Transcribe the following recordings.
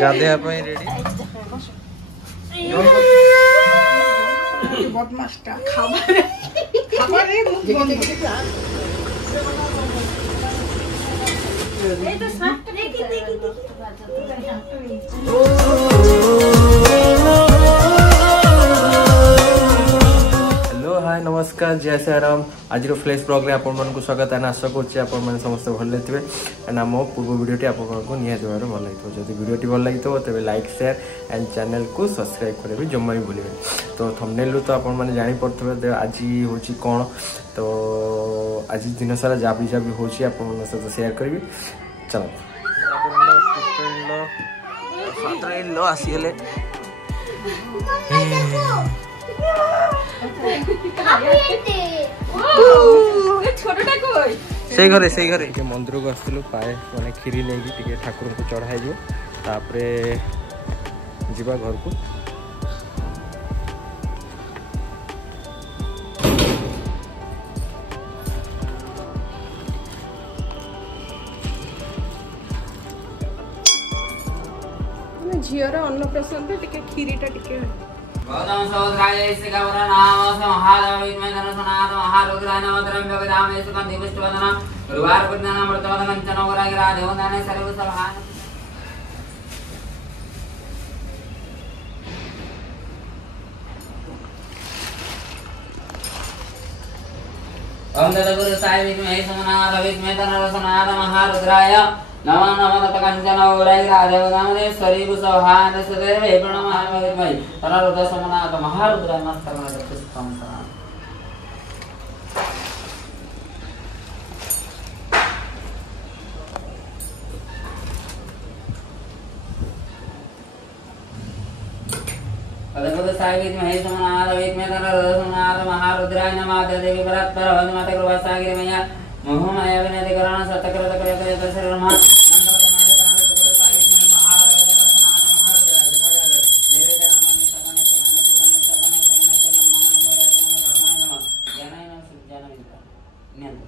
गाधे ready बदमाशटा खाबारे मुख बंद এই তো সাতটা দেখি हेलो हाय नमस्कार जय श्री राम आज फ्रेश ब्लॉग में आपण को स्वागत है आशा करुच्चे आपण मैंने समस्त भल थे एंड आम पूर्व वीडियोटी आपको निहत भाव भल लगे जब वीडियोटी भल लगी तेज लाइक शेयर एंड चैनल को सब्सक्राइब करें भी जमा भी भूलें तो थंबनेल तो आप जापे आज हूँ कौन तो आज दिन सारा जाबी जाबी हो सहित शेयर करी चलो आसीगले से घरे मंदिर को आसलु पाए माने खीरी नहीं ठाकुर को चढ़ाई तापरे जीवा घर को झीर अन्नप्रसन खीरीटा टिके गौतम सौद्राय सिकवर नाम महादेव में धन सनात महारुद्राय नमोद्रम भगदाम सुगंधि पुष्टवदन गुरुवार पुण्यन अमृतवदन चनोगरा गिरा देवदाने सर्व सभान ओम तदगुरु साई विद्महे समनाथ विद्महे धनरसनाथ महारुद्राय नमो नमो तत्कंचन ओरागिरा देवदाने स्वरीप सौहान सदेव प्रणमामि विद्महे धनरुद्र समनाथ महारुद्राय मस्तकं पुष्पं सनाम तदगुरु साई विद्महे समनाथ विद्महे धनरुद्र समनाथ महारुद्राय नमः देवी परत्पर हनुमते कृपा सागरे मैया मोहमाया विनति करण सतकृत कृत सर्वमा नंदवत नाद करण गुरु साई विद्महे महारुद्राय समनाथ महारुद्राय नैवेद्य नामनि सगने सगने सगने सगने सगने सगने महानमोराय नमः धर्माय नमः ज्ञानाय नमः सुज्ञानाय नमः नियंत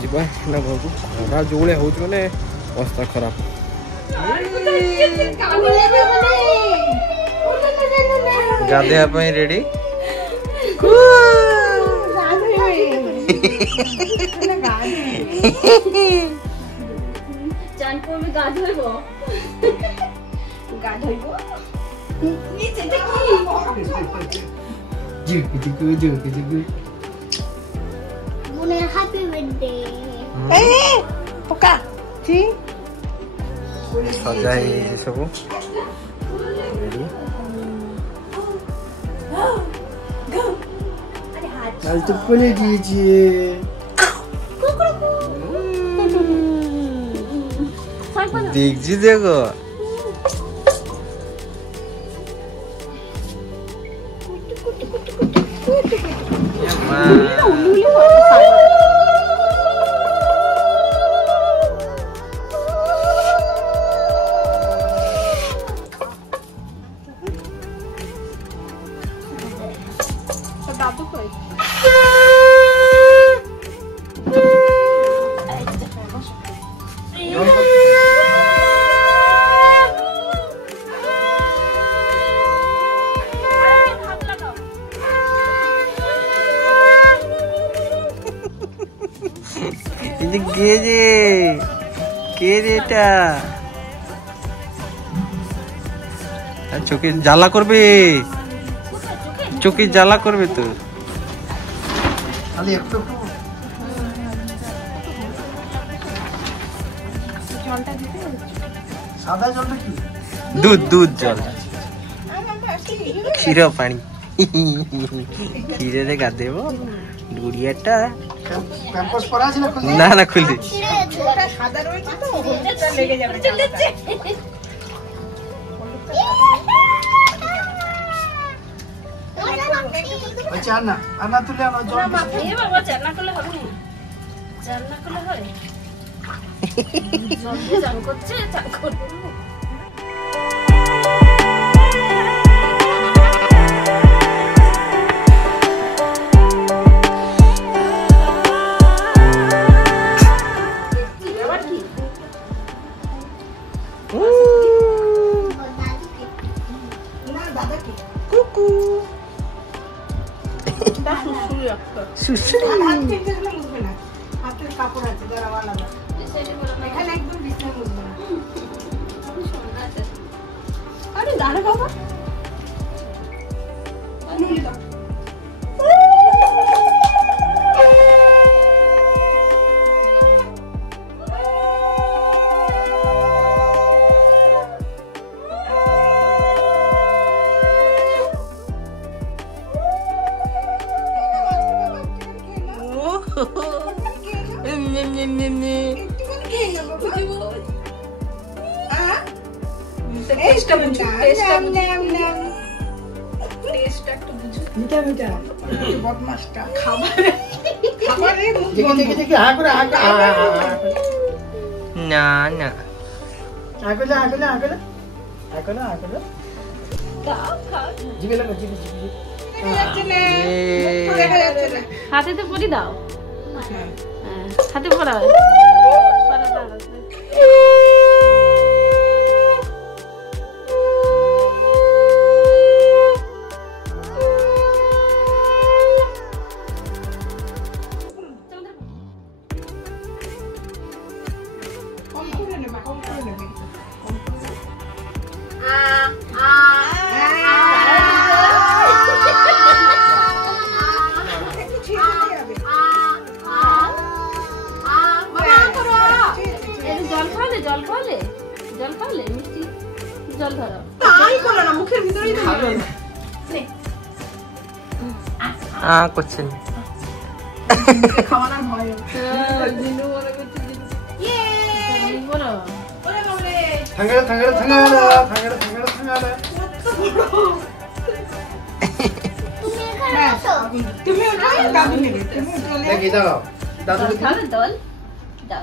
जीवा ना घर को खरा जो हो मैंने अवस्था खराब गाधे रेडी चांदपुर में गाधोइबो नीचे देखी बुने हैप्पी बर्थडे ए पका जी सजाई सब रेडी चल तो बोले दीजिए देख जी देखो चौकी जाला करबे चौकी जाला करबे तो खाली একটু জলটা দিতে সাদা জলটা কি? দুধ জল କ୍ଷୀର ପାଣି କ୍ଷୀରରେ ଗାଧେଇବ ଗୁଡିଆଟା প্যাম্পাস পরা আছে না? না না খুলদি ওটা সাদা রয়েছে তো ওটা লেগে যাবে। আচ্ছা আনা আনা তুলে আনা জল। এ বাবা চান্না করলে হবে না, চান্না করলে হয় জল দিয়ে চান করছে, চান করবো। না দাদা কি কুকু এটা সুসুরি একটা। সুসু হাত থেকে গেলে মুছবে না, হাতের কাপড় আছে যারা আলাদা। এখানে একদম বিছানা মুছবে না। আরে দাঁড়া বাবা নিয়ে দাও। না না হাতে তো পরি দাও, হাতে পরাও। জল খাওয়ালে মিষ্টি জল ধরো। মুখের ভিতরেই করছেন খাওয়ানোর ভয়। তুমি দাদু নেবে,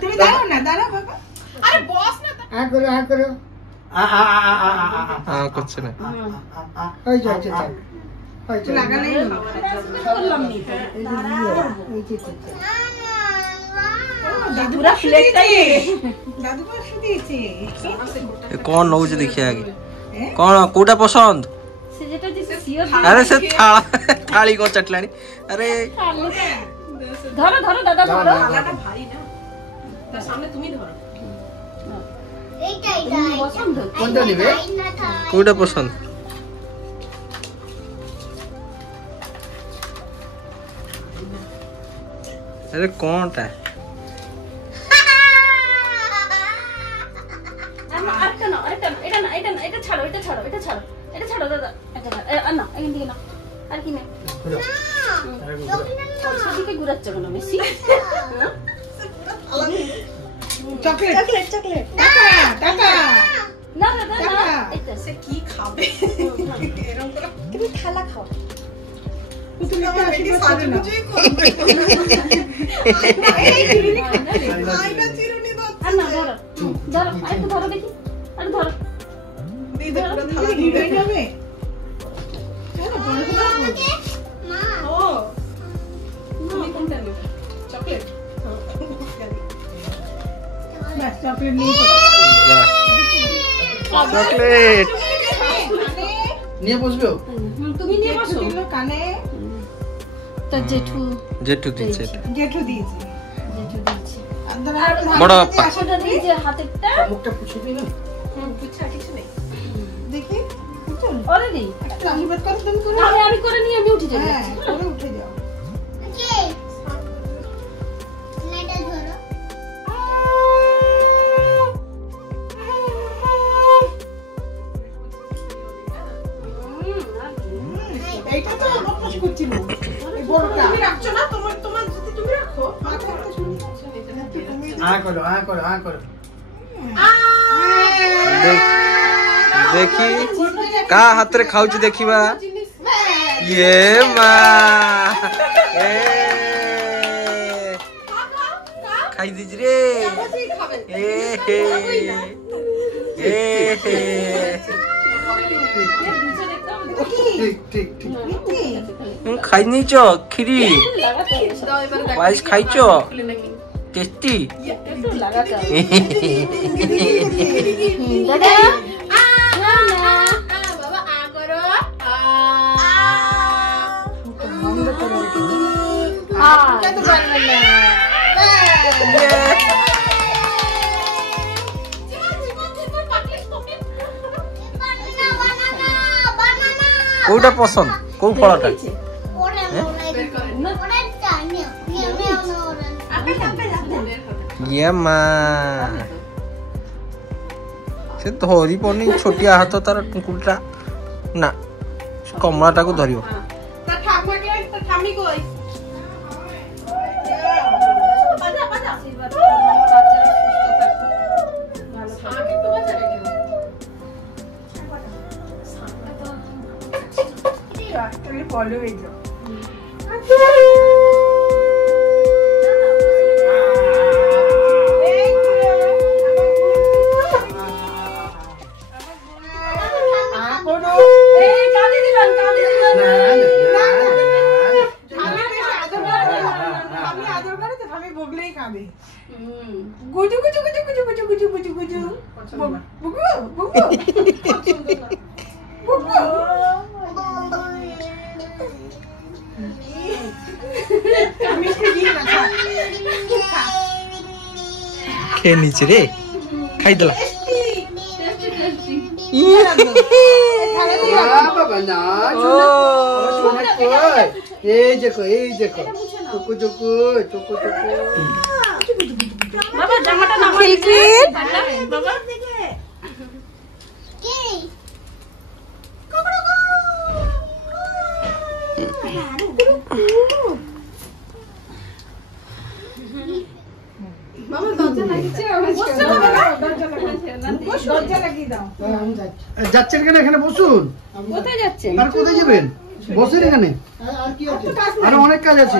তুমি দাঁড়াও না, দাঁড়াও বাবা। আরে বস না, করো করছে না লাগালেই করলাম নি দাদুরা ফ্লেক্সটাই দাদুরা শুধিয়েছে। কোন নউছে দেখি আগে কোন কোটা পছন্দ সে যেটা দিছে সিও আরে সে থালি কো চটলানি আরে ধরো ধরো দাদা ধরো। থালাটা ভারী না, তার সামনে তুমি ধরো। পছন্দ কোনটা নিবে কোটা পছন্দ আরে কোনটা এটা ছাড়ো দাদা, এটা না এখান থেকে না, আর কি না সেদিকে ঘুরাচ্ছ কেন বেশি? চকলেট টাকা টাকা না দাদা না, এটা সে কি খাবে এরকম করে তুমি খালা খাও। তুমি আশীর্বাদ করো না। এই চিরুনি আইনা চিরুনি দাও। আর না ধরো ধরো, আরেকটু ধরো দেখি, আরে ধরো দিদা পুরো থালা ভিড় হয়ে যাবে। চলো বড় করে মা। ও তুমি কোনটা নেবে? চকলেট। বাস চকলেট নিয়ে চকলেট নিয়ে বসবে। তুমি নিয়ে বসো। কানে তো জেঠু জেঠু দিচ্ছে জেঠু দিয়েছে। বড় আপা আসলে দিয়েছে হাতেরটা। মুখটা পুছে দিন। পুছা কিছু নেই। দেখি ওরে দি একটা আশীর্বাদ করো তুমি করো। আমি করে নিয়ে আমি উঠে যাবো। হ্যাঁ করে উঠে যাও। देखी का हाथ रे खाऊ देखिबा ये मा खाई दीज रे खाई नहीं चो खीरी वाइस खाई चो टेस्टी कोटा पसंद को फलटा ये माँ से धरी पड़नी छोटिया हाथ तार टुकुलटा ना कमलाटा को धरियो खे नीचे रे खाई दला যাচ্ছেন কেন এখানে বসুন কোথায় যাচ্ছেন আর কোথায় যাবেন বসেন এখানে আর অনেক কাজ আছে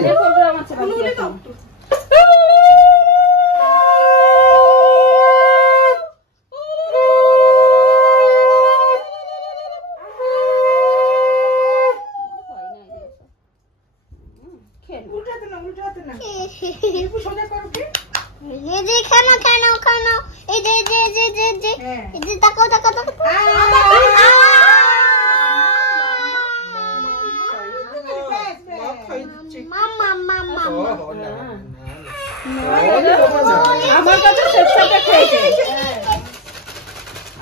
আমার কাছে সেটটা খেয়েছে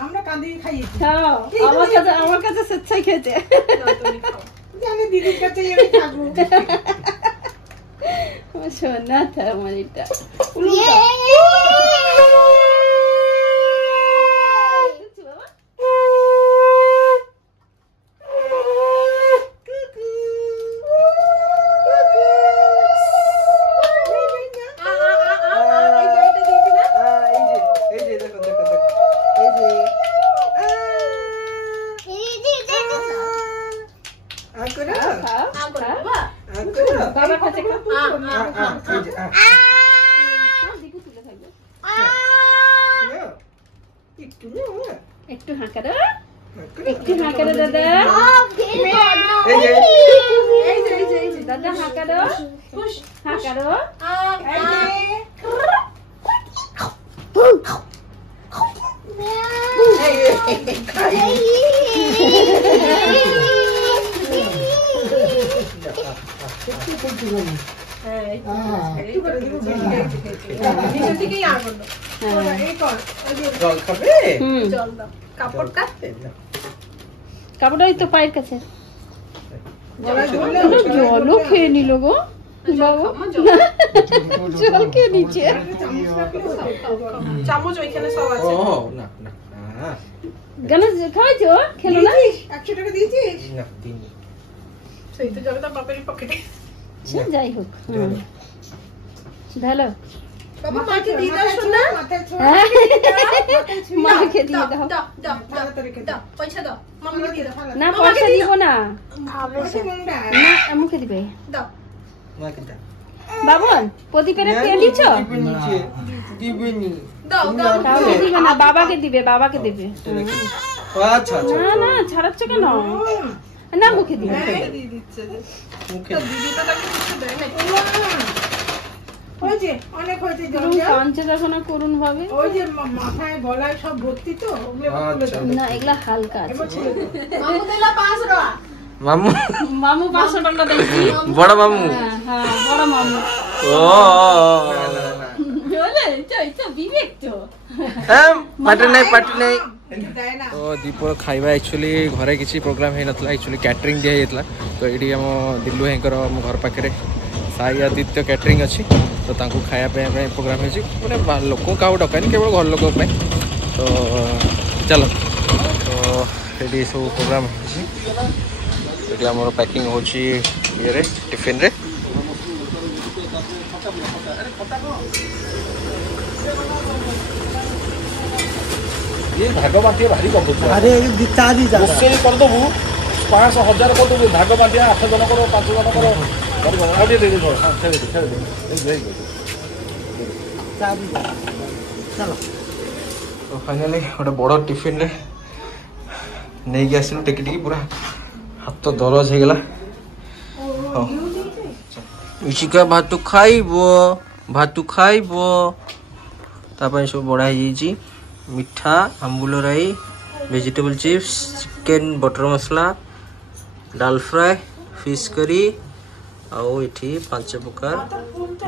আমরা কাঁদি খাইয়েছি আমার কাছে সেটটাই খেয়েছে জানি দিদির কাছে আমি খাবো সোনা था আমার এটা একটু হাঁকারো দাদা দাদা হাঁকারো কাপড়টাই তো পায়ের কাছে জলও খেয়ে নিল গো বাবা জল খেয়ে নিচ্ছে চামচ ওইখানে সব আছে গানা খাওয়াইছো খেলো না 100 টাকা দিয়েছিস সেই তো যাবে তার বাপের পকেটে যাই হোক ভালো বাবা মাকে দিয়ে দাও শোনা মাকে দিয়ে দাও দাও দাও দাও পয়সা দাও মামাকে দিয়ে দাও না পয়সা দিব না কোনটা না আমাকে দিবে দাও বাবন প্রদীপের তেল দিছ দাও দাও তাহলে দিবে না বাবাকে দিবে আচ্ছা না না ছাড়াচ্ছ কেন না মুখে দিবে দিয়ে দিচ্ছে মুখে দিদি তো তাকে কিছু দেয় না হয়েছে অনেক হয়েছে কাঁদছে দেখো না করুণ ভাবে ওই যে মাথায় গলায় সব ভর্তি তো ওগুলো খুলে দাও না এগুলা হালকা আছে মামু দিলা 5 টাকা মামু মামু 500 টাকা দিয়েছি বড় মামু হ্যাঁ বড় মামু ও বলে তো বিবেক তো পাটি নাই দেয় না তো দীপର ଖାଇବା ଆକ୍ଚୁଆଲି ଘରେ କିଛି ପ୍ରୋଗ୍ରାମ ହେଇନଥିଲା ଆକ୍ଚୁଆଲି କ୍ୟାଟରିଂ ଦିଆଯାଇଥିଲା ତ ଏଇଠି ଆମ ଦିଲ୍ଲୁ ଭାଇଙ୍କର ଆମ ଘର ପାଖରେ ସାଇ ଆଦିତ୍ୟ କ୍ୟାଟରିଂ ଅଛି ତ ତାଙ୍କୁ ଖାଇବା ପାଇଁ ପ୍ରୋଗ୍ରାମ ହେଇଛି ମାନେ ଲୋକଙ୍କୁ କାହାକୁ ଡକାନି କେବଳ ଘର ଲୋକଙ୍କ ପାଇଁ ତ ଚାଲ ତ ଏଠି ସବୁ ପ୍ରୋଗ୍ରାମ ହେଇଛି ଏଠି ଆମର ପ୍ୟାକିଂ ହେଉଛି ଇଏରେ ଟିଫିନରେ ये भाग बांटिया भारी कंजूस अरे चा दी जा रोषेई करदेबू 500 1000 करदेबू भाग बांटिया 8 जन करो 5 जन करो चा दी जा चलो तो फाइनाली गोटे बड़ टिफिन रे नहीं गया आसिलु टेकी टेकी पूरा हाथ तो दरज हो गला इचिका भात खाइबो तापय सब बड़ा ही जी मिठा आंबुल राई वेजिटेबल चिप्स चिकन बटर मसला दाल फ्राई फिश करी आउ इठी 5 प्रकार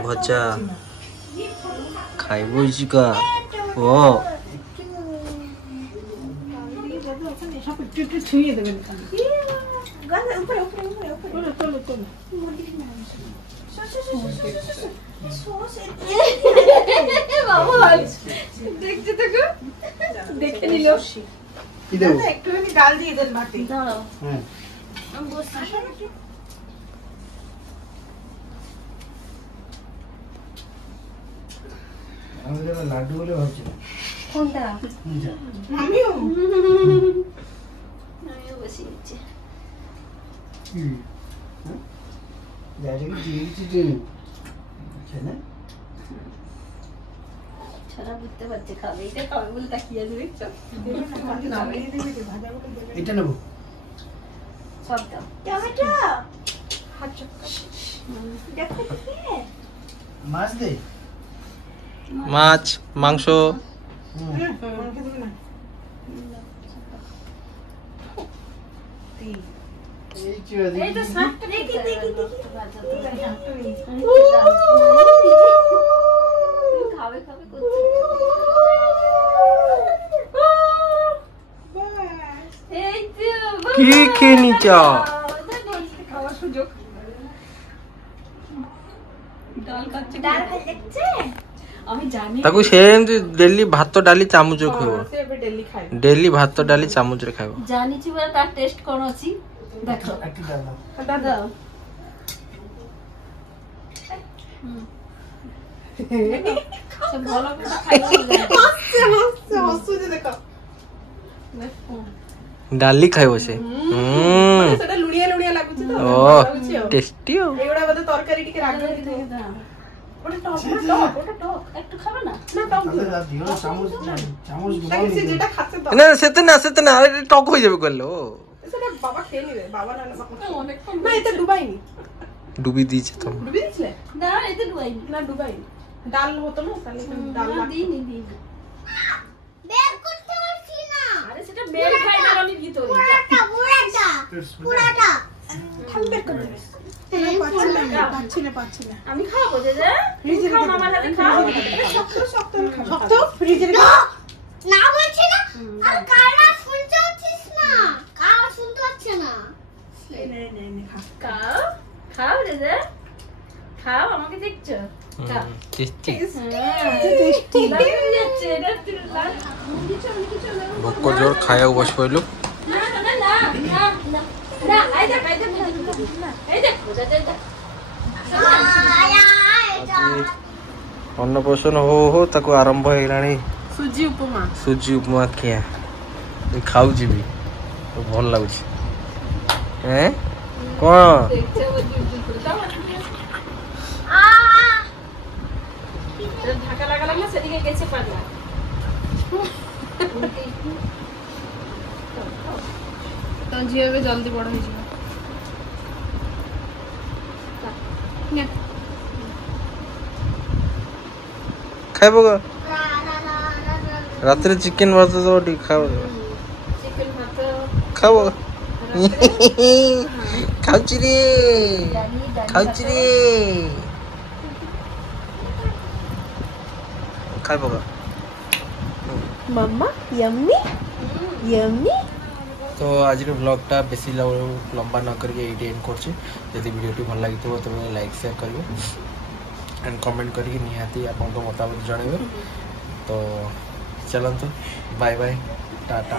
भजा खाइबो इचिका ओ সব একটু ছুঁয়ে দেবেন গান উপরে দেখতে থাকো দেখে নিল একটুখানি ডাল দিয়ে দেন ভাতে দাঁড়াও হ্যাঁ আমি বসছি আমাদের লাড্ডু বলে ভাবছি কোনটা আমিও আমিও বসে গেছি যাই দিয়েছি দিন না ছাড়া বুঝতে পারছে খাবে এটা খাবে বলে তাকিয়ে আছে দেখছো এটা নেব সব দাও টমেটো দেখো মাছ দে মাছ মাংস এই তো সাতটা দেখি খাবে খাবে করছে এই তো কি খেয়ে নিছ খাওয়ার সুযোগ ডাল খাচ্ছে ডাল খাচ্ছে আমি জানি তাকু সেমতি ডেলি ভাত ডালি চামচ রে খাইবো ସେ ଏବେ ଡେଲି ଖାଇବ ডেলি ভাত ডালি চামচ রে খাইবো জানিছি বলে তার টেস্ট কোন আছে দেখো একটু ডাল দাদা সব ভালো করে খাইবো ହସୁଛି ଦେଖ ডালি ଖାଇବো ସେ ସେଟା ଲୁଣିଆ ଲୁଣିଆ ଲାଗୁଛି ତ ଓ ଲାଗୁଛି ଆଉ টেস্টি ও ଏଗୁଡା ବୋଧେ ତରକାରୀ ଟିକେ ରାଗ ହେଇଥିବ ওটা টক ওটা টক একটু খাবে না না টক তাহলে দাও দিও না চামচ চামচ তাকে সে যেটা খাচ্ছে তো না সেতে না আরে টক হয়ে যাবে কইলো সেটা বাবা খেয়ে নিবে বাবা না অনেক না এটা ডুবাইনি ডুবি দিয়েছে তো ডুবি দিছিলে না এতে ডুবাইনি না ডুবাইনি ডাল হতো না তাহলে ডাল না দিইনি বের করতে পারছি না আরে সেটা বের খাই না আমি ভিতরে পুরাটা ঠান্ডা করে দেবে পাচ্ছি না আমি খাবো যে খাও মামার হাতে খাও শক্ত ফ্রিজে না বলছি না আর কারা শুনতে হচ্ছিস না কারা শুনতে হচ্ছে না খাও খাও রে খাও আমাকে দেখছো খাও টেস্টি টেস্টি লাগে যাচ্ছে এটা ভোক জোর খাইବାକୁ বসি পড়লু না না না না না আই দেখ এই দেখ বুঝা যায় अन्नपोषण हो हो ताको आरंभ होइलाणी सुजी उपमा खिया खाऊ भी तो भल लगुच हैं कौन ढाका लगा ना से दिखे कैसे पड़ला तो झियो भी जल्दी बड़ हो जियो खाइबो रात्रि चिकन भात तो ठीक खाओ चिकन भात खाओ खाउची रे खाइबो मम्मा यम्मी तो आज ब्लॉगटा बेसी लंबा न करके ये एंड करछि यदि वीडियो भल लगी तो लाइक शेयर करिवे एंड कमेंट करके निहाती आपन को मतामत जणावे तो चलंतु बाय बाय टाटा।